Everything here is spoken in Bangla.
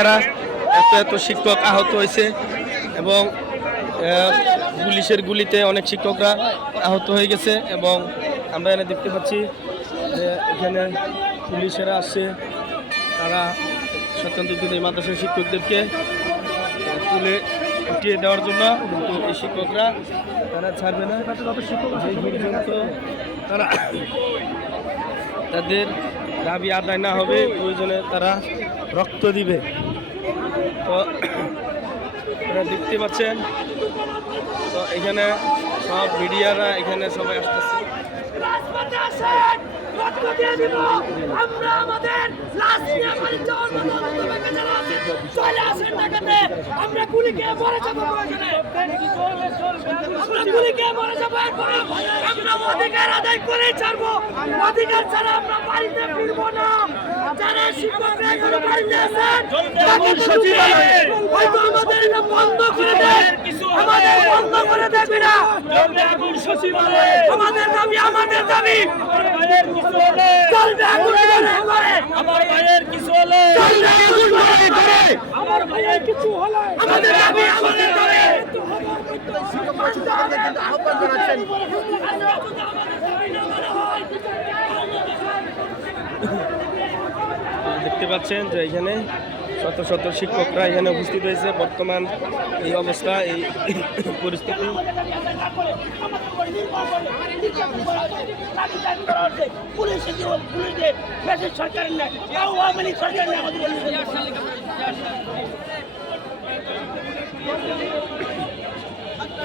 এত এত শিক্ষক আহত হয়েছে এবং পুলিশের গুলিতে অনেক শিক্ষকরা আহত হয়ে গেছে এবং আমরা এখানে দেখতে পাচ্ছি যে এখানে পুলিশেরা আসছে। তারা স্বতন্ত্র এই মাদ্রাসার শিক্ষকদেরকে তুলে উঠিয়ে দেওয়ার জন্য কিন্তু এই শিক্ষকরা তারা ছাড়বে না। পর্যন্ত তারা তাদের দাবি আদায় না হবে, প্রয়োজনে তারা রক্ত দিবে। তো দেখতে পাচ্ছেন? তো এখানে সব মিডিয়ারা এখানে সবাই আসতেছে। আমরা আমাদের চলে আসেন ঢাকাতে আমরা গুলি খেয়ে মরে যাব প্রয়োজনে আমরা গুলি খেয়ে মরে যাব এরপরে। আমরা অধিকার আদায় করে ছাড়বো। অধিকার ছাড়া আমরা বাড়িতে ফিরবো না। যারা শিক্ষকরা এখনও বাড়িতে আছেন হয়তো আমাদের এটা বন্ধ করে দেয় আমাদের বন্ধ করে দেবে না আমাদের দাবি আমাদের দাবি। চলবে ধরে ধরে আমার ভাইয়ের কিছু হলে চলবে আগুন ধরে ধরে আমার ভাইয়ের কিছু হলে আমাদের দাবি আমাদের আহ্বান জানাচ্ছেন দেখতে পাচ্ছেন যে এখানে শত শত শিক্ষকরা এখানে উপস্থিত হয়েছে। বর্তমান এই অবস্থা এই পরিস্থিতি। সরকার